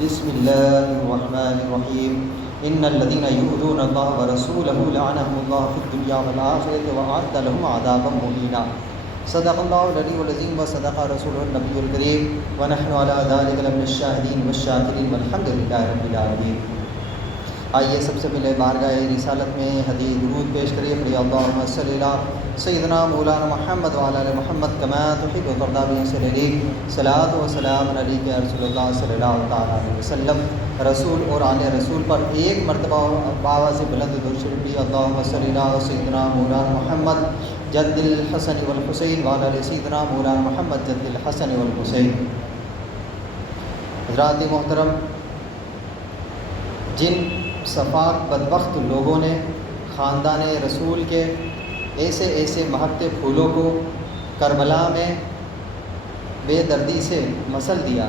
بسم اللہ الرحمن الرحیم ان الذين يؤذون الله ورسوله لعنهم الله في الدنيا والآخرة وأعد لهم عذابا مهينا. صدق الله العلي العظيم وصدق رسوله النبي الكريم ونحن على ذلك لمن الشاهدين والشاكرين والحمد لله رب العالمين. آئیے سب سے پہلے بارگاہ رسالت میں حدیث درود پیش کریے. پڑھیے اللہم صلی علی سیدنا مولانا محمد وعلی آل محمد کما تحب و ترضی بصلی صلاۃ و سلام علیک یا رسول اللہ صلی اللہ تعالیٰ علیہ وسلم. رسول اور آل رسول پر ایک مرتبہ آواز بلند درود شریف پڑھیے. اللہم صلی علی سیدنا مولانا محمد جد الحسن والحسین وعلی آل سیدنا مولانا محمد جد الحسن والحسین. حضرات محترم، جن صفاق بدبخت لوگوں نے خاندان رسول کے ایسے ایسے مہکتے پھولوں کو کربلا میں بے دردی سے مسل دیا،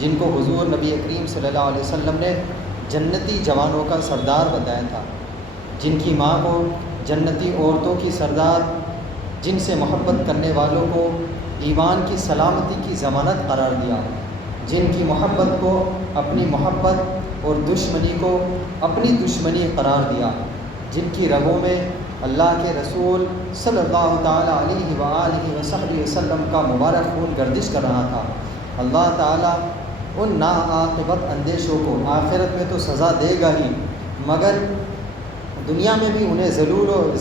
جن کو حضور نبی کریم صلی اللہ علیہ وسلم نے جنتی جوانوں کا سردار بتایا تھا، جن کی ماں کو جنتی عورتوں کی سردار، جن سے محبت کرنے والوں کو ایمان کی سلامتی کی ضمانت قرار دیا، جن کی محبت کو اپنی محبت اور دشمنی کو اپنی دشمنی قرار دیا، جن کی رگوں میں اللہ کے رسول صلی اللہ تعالیٰ علیہ وآلہ وصحبہ وسلم کا مبارک خون گردش کر رہا تھا. اللہ تعالیٰ ان ناعاقبت اندیشوں کو آخرت میں تو سزا دے گا ہی، مگر دنیا میں بھی انہیں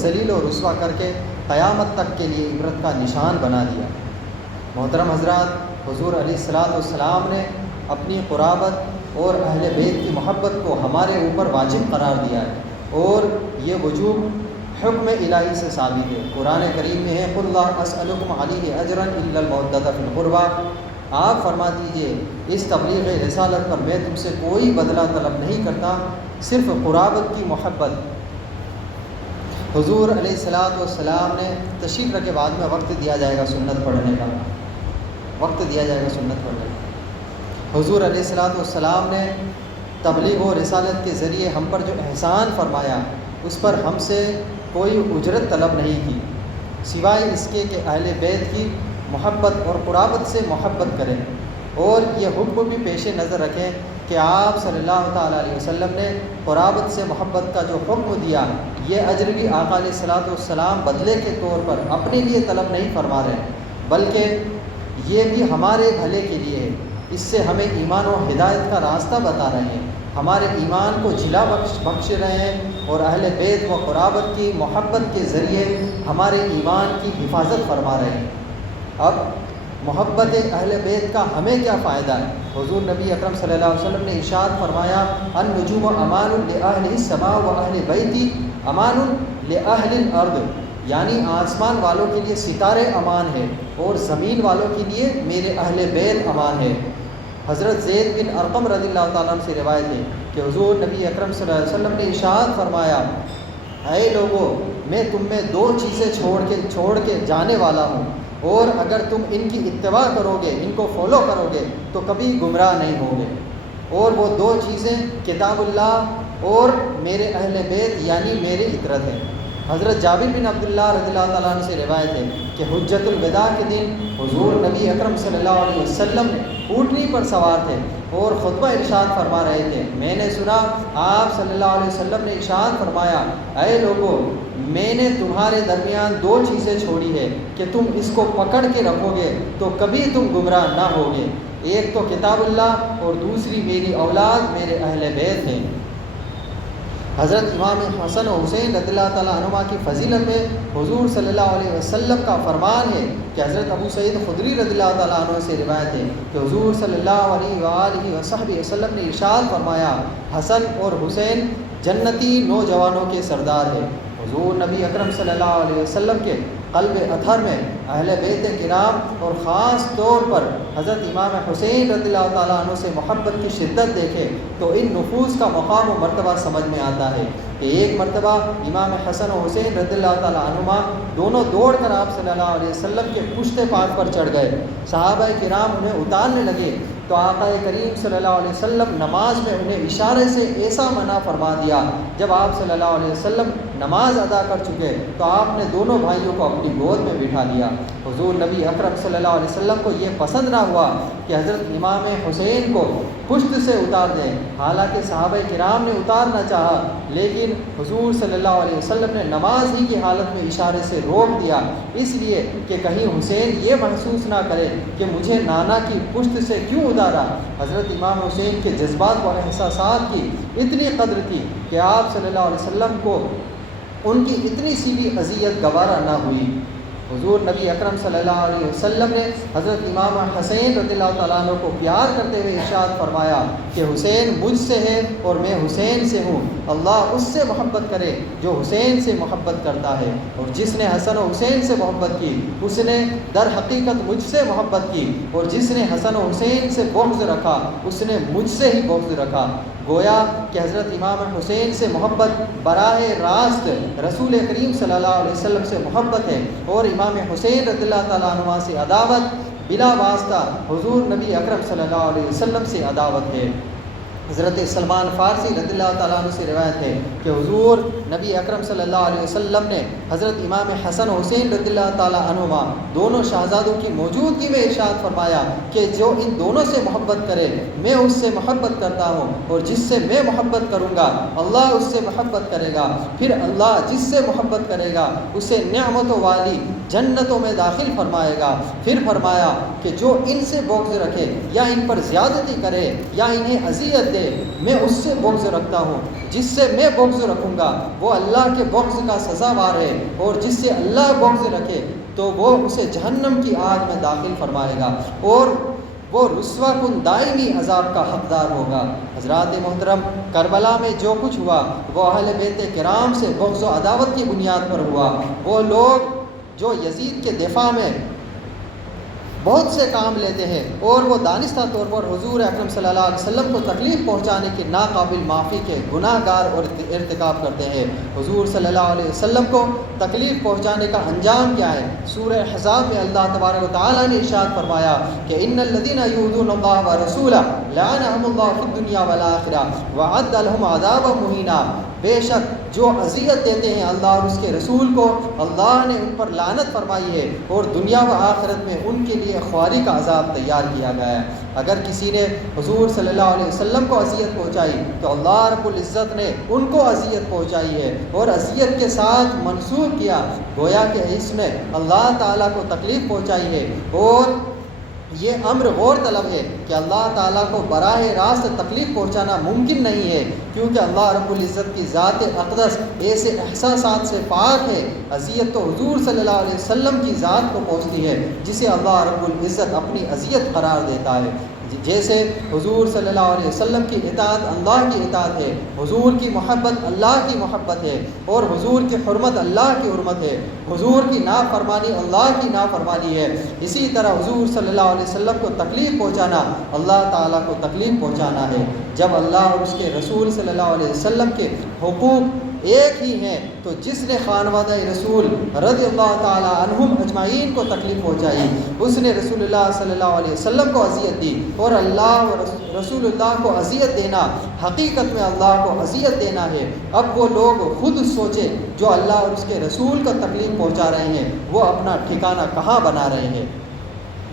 ذلیل و رسوا کر کے قیامت تک کے لیے عبرت کا نشان بنا دیا. محترم حضرات، حضور علیہ السلام نے اپنی قرابت اور اہل بیت کی محبت کو ہمارے اوپر واجب قرار دیا ہے، اور یہ وجوب حکم الہی سے ثابت ہے. قرآن کریم میں ہے قُلْ لَا أَسْأَلُكُمْ عَلَيْهِ أَجْرًا إِلَّا الْمَوَدَّةَ فِي الْقُرْبَى. آپ فرما دیجئے اس تبلیغ رسالت پر میں تم سے کوئی بدلہ طلب نہیں کرتا، صرف قرابت کی محبت. حضور علیہ السلام نے تشریف رکھے بعد میں وقت دیا جائے گا سنت پڑھنے کا، وقت دیا جائے گا سنت پڑھنے کا. حضور علیہ السلام نے تبلیغ و رسالت کے ذریعے ہم پر جو احسان فرمایا، اس پر ہم سے کوئی اجرت طلب نہیں کی، سوائے اس کے کہ اہل بیت کی محبت اور قرابت سے محبت کریں، اور یہ حکم بھی پیش نظر رکھیں کہ آپ صلی اللہ تعالیٰ علیہ وسلم نے قرابت سے محبت کا جو حکم دیا، یہ اجر بھی آقا علیہ السلام بدلے کے طور پر اپنے لیے طلب نہیں فرما رہے، بلکہ یہ بھی ہمارے بھلے کے لیے ہے. اس سے ہمیں ایمان و ہدایت کا راستہ بتا رہے ہیں، ہمارے ایمان کو جلا بخش رہے ہیں، اور اہل بیت و قرابت کی محبت کے ذریعے ہمارے ایمان کی حفاظت فرما رہے ہیں. اب محبت اہل بیت کا ہمیں کیا فائدہ ہے؟ حضور نبی اکرم صلی اللہ علیہ وسلم نے ارشاد فرمایا النجوم امان لأہل السماء وأہل بیتی امان لأہل الارض، یعنی آسمان والوں کے لیے ستارے امان ہے اور زمین والوں کے لیے میرے اہل بیت امان ہے. حضرت زید بن ارقم رضی اللہ تعالیٰ عنہ سے روایت ہے کہ حضور نبی اکرم صلی اللہ علیہ وسلم نے ارشاد فرمایا اے لوگو، میں تم میں دو چیزیں چھوڑ کے جانے والا ہوں، اور اگر تم ان کی اتباع کرو گے، ان کو فالو کرو گے تو کبھی گمراہ نہیں ہوگے. اور وہ دو چیزیں کتاب اللہ اور میرے اہل بیت یعنی میری اطرت ہے. حضرت جابر بن عبداللہ رضی اللہ تعالیٰ عنہ سے روایت ہے کہ حجت الوداع کے دن حضور نبی اکرم صلی اللہ علیہ وسلم اونٹنی پر سوار تھے اور خطبہ ارشاد فرما رہے تھے. میں نے سنا آپ صلی اللہ علیہ وسلم نے ارشاد فرمایا اے لوگو، میں نے تمہارے درمیان دو چیزیں چھوڑی ہے کہ تم اس کو پکڑ کے رکھو گے تو کبھی تم گمراہ نہ ہوگے. ایک تو کتاب اللہ اور دوسری میری اولاد میرے اہل بیت ہیں. حضرت امام حسن و حسین رضی اللہ تعالیٰ عنہما کی فضیلت میں حضور صلی اللہ علیہ وسلم کا فرمان ہے کہ حضرت ابو سعید خدری رضی اللہ تعالیٰ عنہ سے روایت ہے کہ حضور صلی اللہ علیہ وآلہ وصحبہ وسلم نے ارشاد فرمایا حسن اور حسین جنتی نوجوانوں کے سردار ہیں. حضور نبی اکرم صلی اللہ علیہ وسلم کے قلب اطہر میں اہل بیت کرام اور خاص طور پر حضرت امام حسین رضی اللہ تعالیٰ عنہ سے محبت کی شدت دیکھے تو ان نفوس کا مقام و مرتبہ سمجھ میں آتا ہے کہ ایک مرتبہ امام حسن و حسین رضی اللہ تعالیٰ عنہما دونوں دوڑ کر آپ صلی اللہ علیہ وسلم کے پشت پاک پر چڑھ گئے. صحابہ کرام انہیں اتارنے لگے تو آقا کریم صلی اللہ علیہ وسلم نماز میں انہیں اشارے سے ایسا منع فرما دیا. جب آپ صلی اللہ علیہ وسلم نماز ادا کر چکے تو آپ نے دونوں بھائیوں کو اپنی گود میں بٹھا لیا. حضور نبی اکرم صلی اللہ علیہ وسلم کو یہ پسند نہ ہوا کہ حضرت امام حسین کو پشت سے اتار دیں، حالانکہ صحابہ کرام نے اتارنا چاہا، لیکن حضور صلی اللہ علیہ وسلم نے نماز ہی کی حالت میں اشارے سے روک دیا، اس لیے کہ کہیں حسین یہ محسوس نہ کرے کہ مجھے نانا کی پشت سے کیوں اتارا۔ حضرت امام حسین کے جذبات و احساسات کی اتنی قدر تھی کہ آپ صلی اللہ علیہ وسلم کو ان کی اتنی سی بھی اذیت گوارا نہ ہوئی۔ حضور نبی اکرم صلی اللہ علیہ وسلم نے حضرت امام حسین رضی اللہ تعالیٰ عنہ کو پیار کرتے ہوئے ارشاد فرمایا کہ حسین مجھ سے ہے اور میں حسین سے ہوں، اللہ اس سے محبت کرے جو حسین سے محبت کرتا ہے، اور جس نے حسن و حسین سے محبت کی اس نے در حقیقت مجھ سے محبت کی، اور جس نے حسن و حسین سے بغض رکھا اس نے مجھ سے ہی بغض رکھا۔ گویا کہ حضرت امام حسین سے محبت براہ راست رسول کریم صلی اللہ علیہ وسلم سے محبت ہے، اور امام حسین رضی اللہ تعالیٰ عنہ سے عداوت بلا واسطہ حضور نبی اکرم صلی اللہ علیہ وسلم سے عداوت ہے۔ حضرت سلمان فارسی رضی اللہ تعالیٰ عنہ سے روایت ہے کہ حضور نبی اکرم صلی اللہ علیہ وسلم نے حضرت امام حسن و حسین رضی اللہ تعالیٰ عنہما دونوں شہزادوں کی موجودگی میں ارشاد فرمایا کہ جو ان دونوں سے محبت کرے میں اس سے محبت کرتا ہوں، اور جس سے میں محبت کروں گا اللہ اس سے محبت کرے گا، پھر اللہ جس سے محبت کرے گا اسے نعمتوں والی جنتوں میں داخل فرمائے گا۔ پھر فرمایا کہ جو ان سے بغض رکھے یا ان پر زیادتی کرے یا انہیں اذیت دے میں اس سے بغض رکھتا ہوں، جس سے میں بغض رکھوں گا وہ اللہ کے بغض کا سزاوار ہے، اور جس سے اللہ بغض رکھے تو وہ اسے جہنم کی آگ میں داخل فرمائے گا اور وہ رسوا کن دائمی عذاب کا حقدار ہوگا۔ حضرات محترم، کربلا میں جو کچھ ہوا وہ اہل بیت کرام سے بغض و عداوت کی بنیاد پر ہوا۔ وہ لوگ جو یزید کے دفاع میں بہت سے کام لیتے ہیں اور وہ دانستہ طور پر حضور اکرم صلی اللہ علیہ وسلم کو تکلیف پہنچانے کے ناقابل معافی کے گناہ گار اور ارتکاب کرتے ہیں۔ حضور صلی اللہ علیہ وسلم کو تکلیف پہنچانے کا انجام کیا ہے؟ سورہ احزاب میں اللہ تبارک و تعالیٰ نے ارشاد فرمایا کہ ان الذین یؤذون اللہ ورسولہ لعنهم اللہ فی الدنیا والآخرہ وأعد لهم عذابا مہینا۔ بے شک جو اذیت دیتے ہیں اللہ اور اس کے رسول کو اللہ نے ان پر لعنت فرمائی ہے اور دنیا و آخرت میں ان کے لیے خواری کا عذاب تیار کیا گیا ہے۔ اگر کسی نے حضور صلی اللہ علیہ وسلم کو اذیت پہنچائی تو اللہ رب العزت نے ان کو اذیت پہنچائی ہے اور اذیت کے ساتھ منسوخ کیا، گویا کہ اس میں اللہ تعالیٰ کو تکلیف پہنچائی ہے، اور یہ امر غور طلب ہے کہ اللہ تعالیٰ کو براہ راست تکلیف پہنچانا ممکن نہیں ہے، کیونکہ اللہ رب العزت کی ذات اقدس ایسے احساسات سے پاک ہے۔ اذیت تو حضور صلی اللہ علیہ وسلم کی ذات کو پہنچتی ہے جسے اللہ رب العزت اپنی اذیت قرار دیتا ہے۔ جیسے حضور صلی اللہ علیہ وسلم کی اطاعت اللہ کی اطاعت ہے، حضور کی محبت اللہ کی محبت ہے، اور حضور کی حرمت اللہ کی حرمت ہے، حضور کی نافرمانی اللہ کی نافرمانی ہے۔ اسی طرح حضور صلی اللہ علیہ وسلم کو تکلیف پہنچانا اللہ تعالیٰ کو تکلیف پہنچانا ہے۔ جب اللہ اور اس کے رسول صلی اللہ علیہ وسلم کے حقوق ایک ہی ہیں تو جس نے خانوادہ رسول رضی اللہ تعالیٰ عنہم اجمعین کو تکلیف پہنچائی اس نے رسول اللہ صلی اللہ علیہ وسلم کو اذیت دی، اور اللہ و رسول اللہ کو اذیت دینا حقیقت میں اللہ کو اذیت دینا ہے۔ اب وہ لوگ خود سوچے جو اللہ اور اس کے رسول کو تکلیف پہنچا رہے ہیں وہ اپنا ٹھکانہ کہاں بنا رہے ہیں۔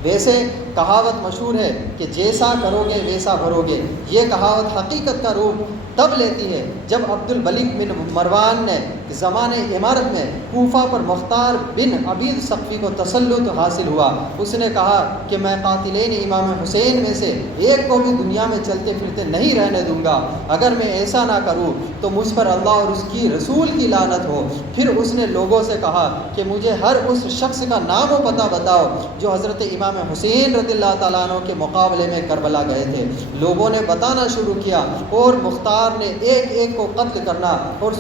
ویسے کہاوت مشہور ہے کہ جیسا کرو گے ویسا بھرو گے۔ یہ کہاوت حقیقت کا روپ تب لیتی ہے جب عبد الملک بن مروان نے زمانۂ امارت میں کوفہ پر مختار بن عبید ثقفی کو تسلط حاصل ہوا۔ اس نے کہا کہ میں قاتلین امام حسین میں سے ایک کو بھی دنیا میں چلتے پھرتے نہیں رہنے دوں گا، اگر میں ایسا نہ کروں تو مجھ پر اللہ اور اس کی رسول کی لعنت ہو۔ پھر اس نے لوگوں سے کہا کہ مجھے ہر اس شخص کا نام و پتہ بتاؤ جو حضرت امام حسین رضی اللہ تعالیٰ عنہ کے مقابلے میں کربلا گئے تھے۔ لوگوں نے بتانا شروع کیا اور مختار نے ایک ایک کو قتل کرنا اور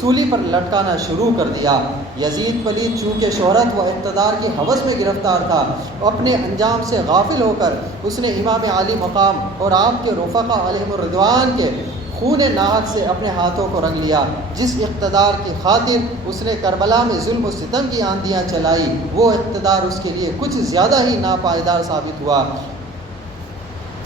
سولی پر لٹکانا شروع کر دیا۔ یزید پلید چونکہ شہرت و اقتدار کی ہوس میں گرفتار تھا، اپنے انجام سے غافل ہو کر اس نے امام عالی مقام اور آپ کے رفقا علیہم الرضوان کے خون ناحق سے اپنے ہاتھوں کو رنگ لیا۔ جس اقتدار کی خاطر اس نے کربلا میں ظلم و ستم کی آندیاں چلائی وہ اقتدار اس کے لیے کچھ زیادہ ہی ناپائیدار ثابت ہوا۔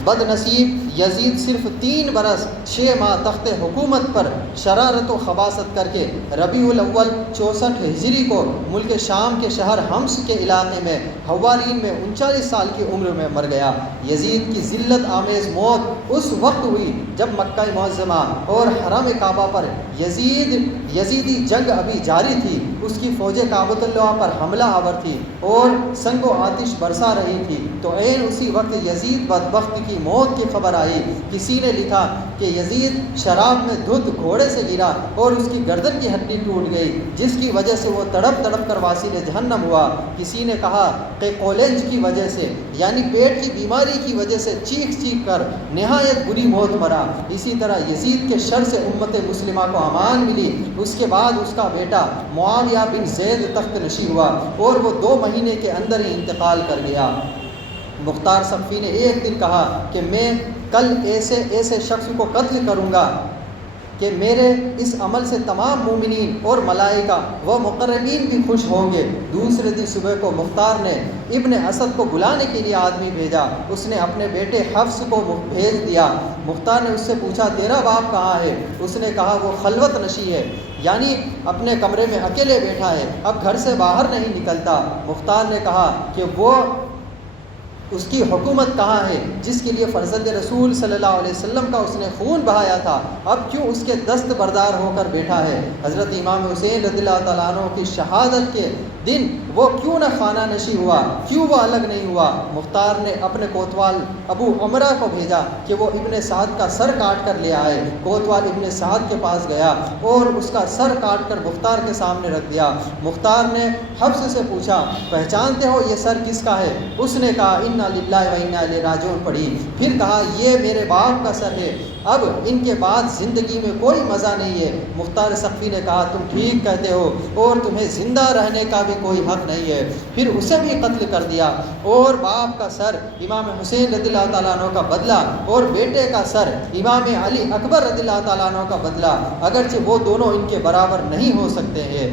بد نصیب یزید صرف 3 برس 6 ماہ تخت حکومت پر شرارت و خباثت کر کے ربیع الاول 64 ہجری کو ملک شام کے شہر حمص کے علاقے میں حوارین میں 39 سال کی عمر میں مر گیا۔ یزید کی ذلت آمیز موت اس وقت ہوئی جب مکہ معظمہ اور حرم کعبہ پر یزیدی جنگ ابھی جاری تھی۔ اس کی فوج کعبۃ اللہ پر حملہ آور تھی اور سنگ و آتش برسا رہی تھی، تو عین اسی وقت یزید بدبخت کی موت کی خبر آئی۔ کسی نے لکھا کہ یزید شراب میں دھت گھوڑے سے گرا اور اس کی گردن کی ہڈی ٹوٹ گئی، جس کی وجہ سے وہ تڑپ تڑپ کر واصل جہنم ہوا۔ کسی نے کہا کہ کولنج کی وجہ سے، یعنی پیٹ کی بیماری کی وجہ سے چیخ چیخ کر نہایت بری موت مرا۔ اسی طرح یزید کے شر سے امت مسلمہ کو امان ملی۔ اس کے بعد اس کا بیٹا معاویہ بن زید تخت نشین ہوا اور وہ 2 مہینے کے اندر ہی انتقال کر گیا۔ مختار سقفی نے ایک دن کہا کہ میں کل ایسے شخص کو قتل کروں گا کہ میرے اس عمل سے تمام مومنین اور ملائکہ و مقربین بھی خوش ہوں گے۔ دوسرے دن صبح کو مختار نے ابن اسد کو بلانے کے لیے آدمی بھیجا۔ اس نے اپنے بیٹے حفص کو بھیج دیا۔ مختار نے اس سے پوچھا تیرا باپ کہاں ہے؟ اس نے کہا وہ خلوت نشی ہے، یعنی اپنے کمرے میں اکیلے بیٹھا ہے، اب گھر سے باہر نہیں نکلتا۔ مختار نے کہا کہ وہ اس کی حکومت کہاں ہے جس کے لیے فرزند رسول صلی اللہ علیہ وسلم کا اس نے خون بہایا تھا، اب کیوں اس کے دست بردار ہو کر بیٹھا ہے؟ حضرت امام حسین رضی اللہ تعالیٰ عنہ کی شہادت کے دن وہ کیوں نہ خانہ نشی ہوا، کیوں وہ الگ نہیں ہوا؟ مختار نے اپنے کوتوال ابو عمرہ کو بھیجا کہ وہ ابن سعد کا سر کاٹ کر لے آئے۔ کوتوال ابن سعد کے پاس گیا اور اس کا سر کاٹ کر مختار کے سامنے رکھ دیا۔ مختار نے حفص سے پوچھا پہچانتے ہو یہ سر کس کا ہے؟ اس نے کہا انا للہ و انا الیہ راجعون پڑھی، پھر کہا یہ میرے باپ کا سر ہے، اب ان کے بعد زندگی میں کوئی مزہ نہیں ہے۔ مختار سقفی نے کہا تم ٹھیک کہتے ہو اور تمہیں زندہ رہنے کا بھی کوئی حق نہیں ہے، پھر اسے بھی قتل کر دیا اور باپ کا سر امام حسین رضی اللہ تعالیٰ عنہ کا بدلہ اور بیٹے کا سر امام علی اکبر رضی اللہ تعالیٰ عنہ کا بدلہ، اگرچہ وہ دونوں ان کے برابر نہیں ہو سکتے ہیں۔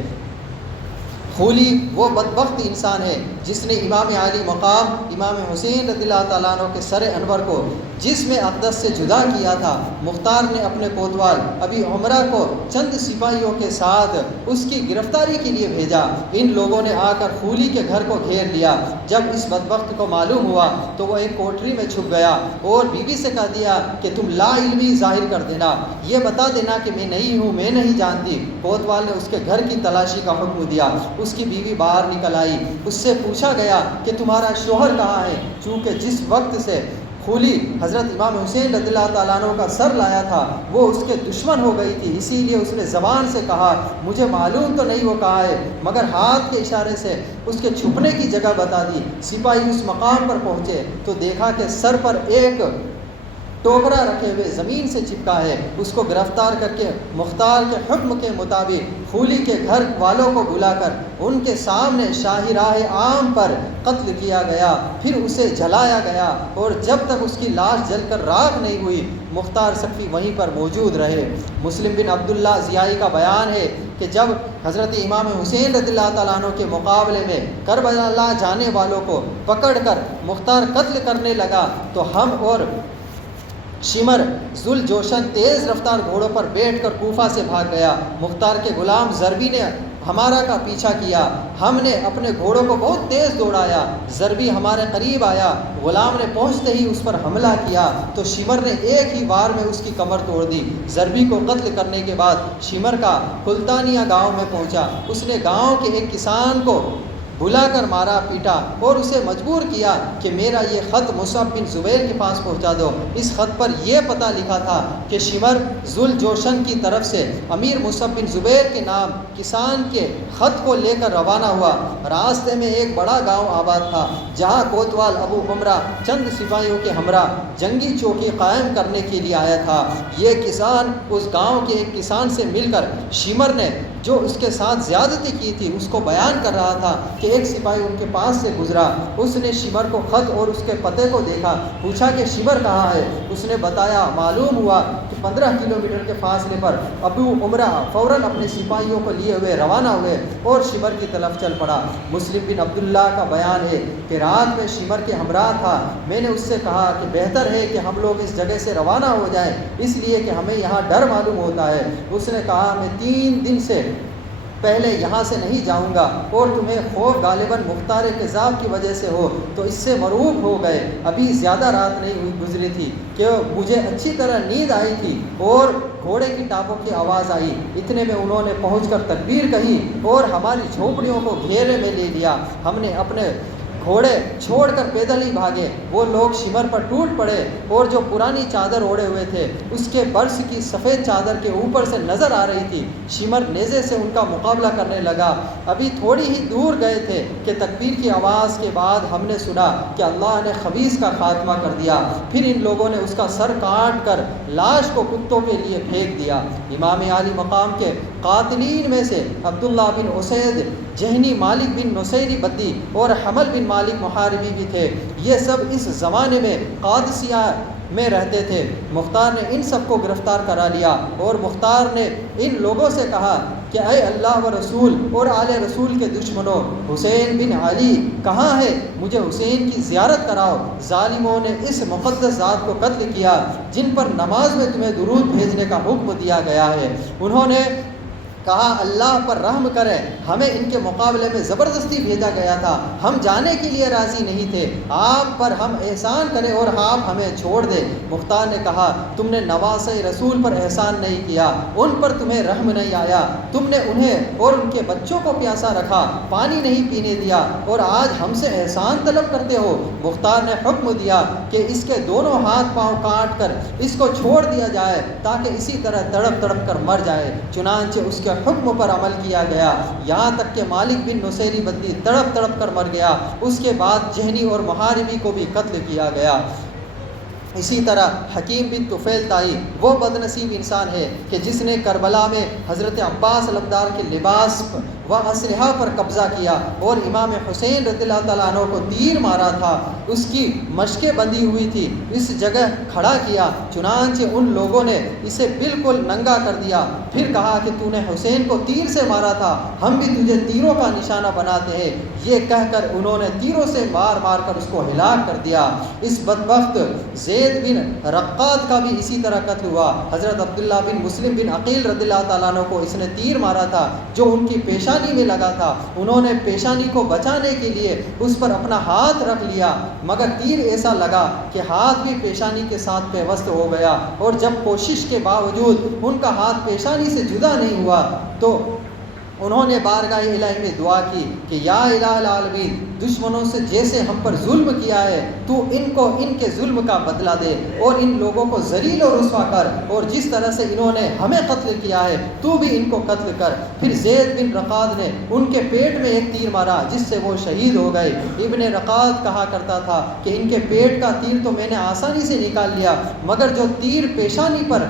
خولی وہ بدبخت انسان ہے جس نے امام علی مقام امام حسین رضی اللہ تعالیٰ عنہ کے سر انور کو جسم اقدس سے جدا کیا تھا۔ مختار نے اپنے کوتوال ابی عمرہ کو چند سپاہیوں کے ساتھ اس کی گرفتاری کے لیے بھیجا۔ ان لوگوں نے آ کر خولی کے گھر کو گھیر لیا۔ جب اس بدبخت کو معلوم ہوا تو وہ ایک کوٹری میں چھپ گیا اور بیوی سے کہہ دیا کہ تم لا علمی ظاہر کر دینا، یہ بتا دینا کہ میں نہیں ہوں، میں نہیں جانتی۔ کوتوال نے اس کے گھر کی تلاشی کا حکم دیا۔ اس کی بیوی باہر نکل آئی، اس سے پوچھا گیا کہ تمہارا شوہر کہاں ہے؟ چونکہ جس وقت سے خولی حضرت امام حسین رضی اللہ تعالیٰ عنہ کا سر لایا تھا وہ اس کے دشمن ہو گئی تھی، اسی لیے اس نے زبان سے کہا مجھے معلوم تو نہیں وہ کہاں ہے، مگر ہاتھ کے اشارے سے اس کے چھپنے کی جگہ بتا دی۔ سپاہی اس مقام پر پہنچے تو دیکھا کہ سر پر ایک ٹوکرا رکھے ہوئے زمین سے چپکا ہے۔ اس کو گرفتار کر کے مختار کے حکم کے مطابق خولی کے گھر والوں کو بلا کر ان کے سامنے شاہی راہ عام پر قتل کیا گیا، پھر اسے جلایا گیا اور جب تک اس کی لاش جل کر راکھ نہیں ہوئی مختار سقفی وہیں پر موجود رہے۔ مسلم بن عبداللہ ضیائی کا بیان ہے کہ جب حضرت امام حسین رضی اللہ تعالیٰ عنہ کے مقابلے میں کربلا جانے والوں کو پکڑ کر مختار قتل کرنے لگا تو ہم اور شمر ذل جوشن تیز رفتار گھوڑوں پر بیٹھ کر کوفہ سے بھاگ گیا۔ مختار کے غلام ضربی نے ہمارا کا پیچھا کیا، ہم نے اپنے گھوڑوں کو بہت تیز دوڑایا، ضربی ہمارے قریب آیا، غلام نے پہنچتے ہی اس پر حملہ کیا تو شمر نے ایک ہی وار میں اس کی کمر توڑ دی۔ ضربی کو قتل کرنے کے بعد شمر کا کلتانیہ گاؤں میں پہنچا، اس نے گاؤں کے ایک کسان کو بلا کر مارا پیٹا اور اسے مجبور کیا کہ میرا یہ خط مصعب بن زبیر کے پاس پہنچا دو۔ اس خط پر یہ پتہ لکھا تھا کہ شمر ذل جوشن کی طرف سے امیر مصعب بن زبیر کے نام کسان کے خط کو لے کر روانہ ہوا۔ راستے میں ایک بڑا گاؤں آباد تھا جہاں کوتوال ابو عمرہ چند سپاہیوں کے ہمراہ جنگی چوکی قائم کرنے کے لیے آیا تھا۔ یہ کسان اس گاؤں کے ایک کسان سے مل کر شمر نے جو اس کے ساتھ زیادتی کی تھی اس کو بیان کر رہا تھا کہ ایک سپاہی ان کے پاس سے گزرا، اس نے شمر کو خط اور اس کے پتے کو دیکھا، پوچھا کہ شمر کہاں ہے؟ اس نے بتایا معلوم ہوا کہ 15 کلومیٹر کے فاصلے پر ابو عمرہ فوراً اپنے سپاہیوں کو لیے ہوئے روانہ ہوئے اور شمر کی طرف چل پڑا۔ مسلم بن عبداللہ کا بیان ہے کہ رات میں شمر کے ہمراہ تھا، میں نے اس سے کہا کہ بہتر ہے کہ ہم لوگ اس جگہ سے روانہ ہو جائیں، اس لیے کہ ہمیں یہاں ڈر معلوم ہوتا ہے۔ اس نے کہا میں 3 دن سے پہلے یہاں سے نہیں جاؤں گا، اور تمہیں خوف غالباً مختار کذاب کی وجہ سے ہو تو اس سے مرعوب ہو گئے۔ ابھی زیادہ رات نہیں ہوئی گزری تھی کہ مجھے اچھی طرح نیند آئی تھی اور گھوڑے کی ٹاپوں کی آواز آئی، اتنے میں انہوں نے پہنچ کر تکبیر کہی اور ہماری جھونپڑیوں کو گھیرے میں لے لیا۔ ہم نے اپنے گھوڑے چھوڑ کر پیدل ہی بھاگے۔ وہ لوگ شمر پر ٹوٹ پڑے اور جو پرانی چادر اوڑھے ہوئے تھے اس کے برس کی سفید چادر کے اوپر سے نظر آ رہی تھی۔ شمر نیزے سے ان کا مقابلہ کرنے لگا۔ ابھی تھوڑی ہی دور گئے تھے کہ تکبیر کی آواز کے بعد ہم نے سنا کہ اللہ نے خبیث کا خاتمہ کر دیا۔ پھر ان لوگوں نے اس کا سر کاٹ کر لاش کو کتوں کے لیے پھینک دیا۔ امام عالی مقام کے قاتلین میں سے عبداللہ بن اسید جہنی، مالک بن نصیری بدی اور حمل بن مالک محاربی بھی تھے۔ یہ سب اس زمانے میں قادسیہ میں رہتے تھے۔ مختار نے ان سب کو گرفتار کرا لیا اور مختار نے ان لوگوں سے کہا کہ اے اللہ و رسول اور آل رسول کے دشمنوں، حسین بن علی کہاں ہے؟ مجھے حسین کی زیارت کراؤ۔ ظالموں نے اس مقدس ذات کو قتل کیا جن پر نماز میں تمہیں درود بھیجنے کا حکم دیا گیا ہے۔ انہوں نے کہا اللہ پر رحم کرے، ہمیں ان کے مقابلے میں زبردستی بھیجا گیا تھا، ہم جانے کے لیے راضی نہیں تھے، آپ پر ہم احسان کریں اور آپ ہمیں چھوڑ دیں۔ مختار نے کہا تم نے نواسۂ رسول پر احسان نہیں کیا، ان پر تمہیں رحم نہیں آیا، تم نے انہیں اور ان کے بچوں کو پیاسا رکھا، پانی نہیں پینے دیا اور آج ہم سے احسان طلب کرتے ہو۔ مختار نے حکم دیا کہ اس کے دونوں ہاتھ پاؤں کاٹ کر اس کو چھوڑ دیا جائے تاکہ اسی طرح تڑپ تڑپ کر مر جائے۔ چنانچہ اس کے حکم پر عمل کیا گیا یہاں تک کہ مالک بن نصیری بدی تڑپ تڑپ کر مر گیا۔ اس کے بعد جہنی اور محاربی کو بھی قتل کیا گیا۔ اسی طرح حکیم بن طفیل تائی وہ بد نصیب انسان ہے کہ جس نے کربلا میں حضرت عباس علمدار کے لباس و اسلحہ پر قبضہ کیا اور امام حسین رضی اللہ تعالیٰ عنہ کو تیر مارا تھا، اس کی مشقیں بندھی ہوئی تھی، اس جگہ کھڑا کیا، چنانچہ ان لوگوں نے اسے بالکل ننگا کر دیا، پھر کہا کہ تو نے حسین کو تیر سے مارا تھا، ہم بھی تجھے تیروں کا نشانہ بناتے ہیں۔ یہ کہہ کر انہوں نے تیروں سے مار مار کر اس کو ہلاک کر دیا۔ اس بدبخت زید بن رقات کا بھی اسی طرح قتل ہوا۔ حضرت عبداللہ بن مسلم بن عقیل رضی اللہ تعالیٰ عنہ کو اس نے تیر مارا تھا جو ان کی پیشانی میں لگا تھا، انہوں نے پیشانی کو بچانے کے لیے اس پر اپنا ہاتھ رکھ لیا مگر تیر ایسا لگا کہ ہاتھ بھی پیشانی کے ساتھ پیوست ہو گیا، اور جب کوشش کے باوجود ان کا ہاتھ پیشانی سے جدا نہیں ہوا تو انہوں نے بارگاہ الہی میں دعا کی کہ یا الہ العالمین، دشمنوں سے جیسے ہم پر ظلم کیا ہے تو ان کو ان کے ظلم کا بدلہ دے اور ان لوگوں کو ذلیل و رسوا کر، اور جس طرح سے انہوں نے ہمیں قتل کیا ہے تو بھی ان کو قتل کر۔ پھر زید بن رقاد نے ان کے پیٹ میں ایک تیر مارا جس سے وہ شہید ہو گئے۔ ابن رقاد کہا کرتا تھا کہ ان کے پیٹ کا تیر تو میں نے آسانی سے نکال لیا مگر جو تیر پیشانی پر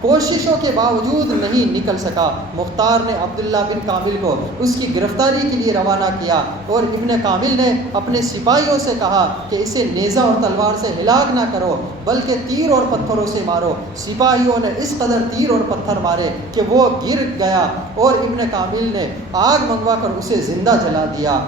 کوششوں کے باوجود نہیں نکل سکا۔ مختار نے عبداللہ بن کامل کو اس کی گرفتاری کے لیے روانہ کیا اور ابن کامل نے اپنے سپاہیوں سے کہا کہ اسے نیزہ اور تلوار سے ہلاک نہ کرو بلکہ تیر اور پتھروں سے مارو۔ سپاہیوں نے اس قدر تیر اور پتھر مارے کہ وہ گر گیا اور ابن کامل نے آگ منگوا کر اسے زندہ جلا دیا۔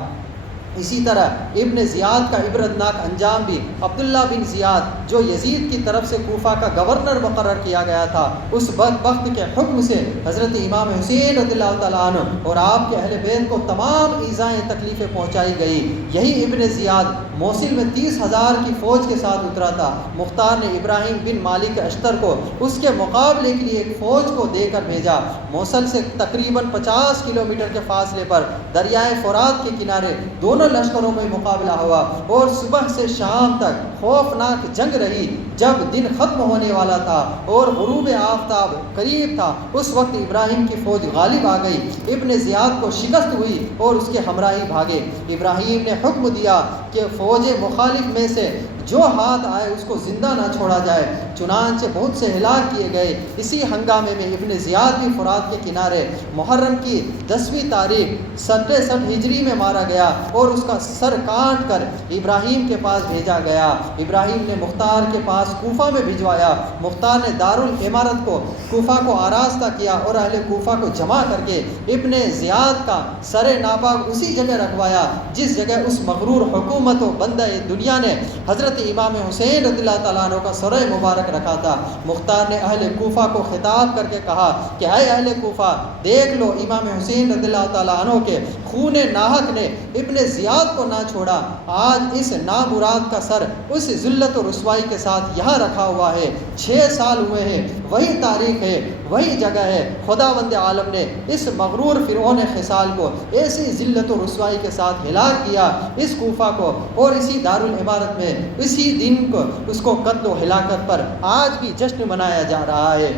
اسی طرح ابن زیاد کا عبرتناک انجام بھی عبداللہ بن زیاد جو یزید کی طرف سے کوفہ کا گورنر مقرر کیا گیا تھا، اس بدبخت کے حکم سے حضرت امام حسین رضی اللہ تعالیٰ عنہ اور آپ کے اہل بیت کو تمام ایذائیں تکلیفیں پہنچائی گئی۔ یہی ابن زیاد موصل میں 30,000 کی فوج کے ساتھ اترا تھا۔ مختار نے ابراہیم بن مالک اشتر کو اس کے مقابلے کے لیے ایک فوج کو دے کر بھیجا۔ موصل سے تقریباً 50 کلومیٹر کے فاصلے پر دریائے فرات کے کنارے دونوں لشکروں میں مقابلہ ہوا اور صبح سے شام تک خوفناک جنگ رہی۔ جب دن ختم ہونے والا تھا اور غروب آفتاب قریب تھا اس وقت ابراہیم کی فوج غالب آ گئی، ابن زیاد کو شکست ہوئی اور اس کے ہمراہی بھاگے۔ ابراہیم نے حکم دیا کہ فوج مخالف میں سے جو ہاتھ آئے اس کو زندہ نہ چھوڑا جائے۔ چنانچہ بہت سے ہلاک کیے گئے۔ اسی ہنگامے میں ابن زیاد بھی فرات کے کنارے محرم کی 10ویں تاریخ 67 ہجری میں مارا گیا اور اس کا سر کاٹ کر ابراہیم کے پاس بھیجا گیا۔ ابراہیم نے مختار کے پاس کوفہ میں بھجوایا۔ مختار نے دارالامارت کو کوفہ کو آراستہ کیا اور اہل کوفہ کو جمع کر کے ابن زیاد کا سر ناباگ اسی جگہ رکھوایا جس جگہ اس مغرور حکومت و بندہ دنیا نے حضرت امام حسین رضی اللہ تعالیٰ عنہ کا سر مبارک رکھا تھا۔ مختار نے اہل کوفہ کو خطاب کر کے کہا کہ اے اہل کوفہ، دیکھ لو امام حسین رضی اللہ تعالیٰ عنہ کے خون ناحق نے ابن زیاد کو نہ چھوڑا۔ آج اس نامراد کا سر اس ذلت و رسوائی کے ساتھ یہاں رکھا ہوا ہے۔ 6 سال ہوئے ہیں، وہی تاریخ ہے، وہی جگہ ہے۔ خداوند عالم نے اس مغرور فرعون خصال کو ایسی ذلت و رسوائی کے ساتھ ہلاک کیا، اس کوفہ کو، اور اسی دارالامارت میں اسی دن کو اس کو قتل و ہلاکت پر آج بھی جشن منایا جا رہا ہے۔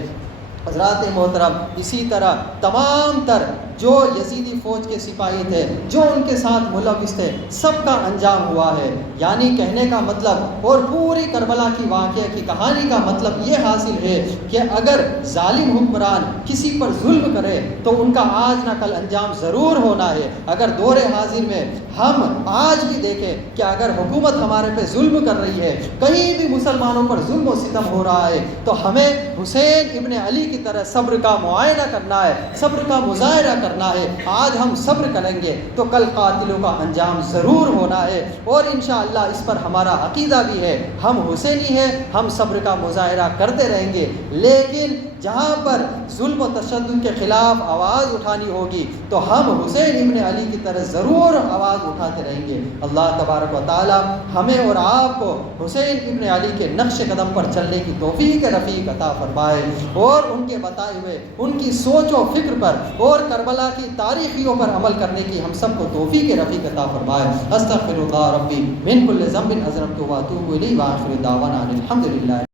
حضرات محترم، اسی طرح تمام تر جو یزیدی فوج کے سپاہی تھے، جو ان کے ساتھ ملوث تھے، سب کا انجام ہوا ہے۔ یعنی کہنے کا مطلب اور پوری کربلا کی واقعہ کی کہانی کا مطلب یہ حاصل ہے کہ اگر ظالم حکمران کسی پر ظلم کرے تو ان کا آج نہ کل انجام ضرور ہونا ہے۔ اگر دور حاضر میں ہم آج بھی دیکھیں کہ اگر حکومت ہمارے پہ ظلم کر رہی ہے، کہیں بھی مسلمانوں پر ظلم و ستم ہو رہا ہے، تو ہمیں حسین ابن علی کی طرح صبر کا معائنہ کرنا ہے، صبر کا مظاہرہ کرنا ہے۔ آج ہم صبر کریں گے تو کل قاتلوں کا انجام ضرور ہونا ہے، اور انشاءاللہ اس پر ہمارا عقیدہ بھی ہے۔ ہم حسینی ہیں، ہم صبر کا مظاہرہ کرتے رہیں گے، لیکن جہاں پر ظلم و تشدد کے خلاف آواز اٹھانی ہوگی تو ہم حسین ابن علی کی طرح ضرور آواز اٹھاتے رہیں گے۔ اللہ تبارک و تعالی ہمیں اور آپ کو حسین ابن علی کے نقش قدم پر چلنے کی توفیق رفیق عطا فرمائے، اور ان کے بتائے ہوئے ان کی سوچ و فکر پر اور کربلا کی تاریخیوں پر عمل کرنے کی ہم سب کو توفیق رفیق عطا فرمائے۔ استغفر اللہ ربی من کل ذنب اذنبت واتوب الیہ، وآخر دعوانا الحمد للہ۔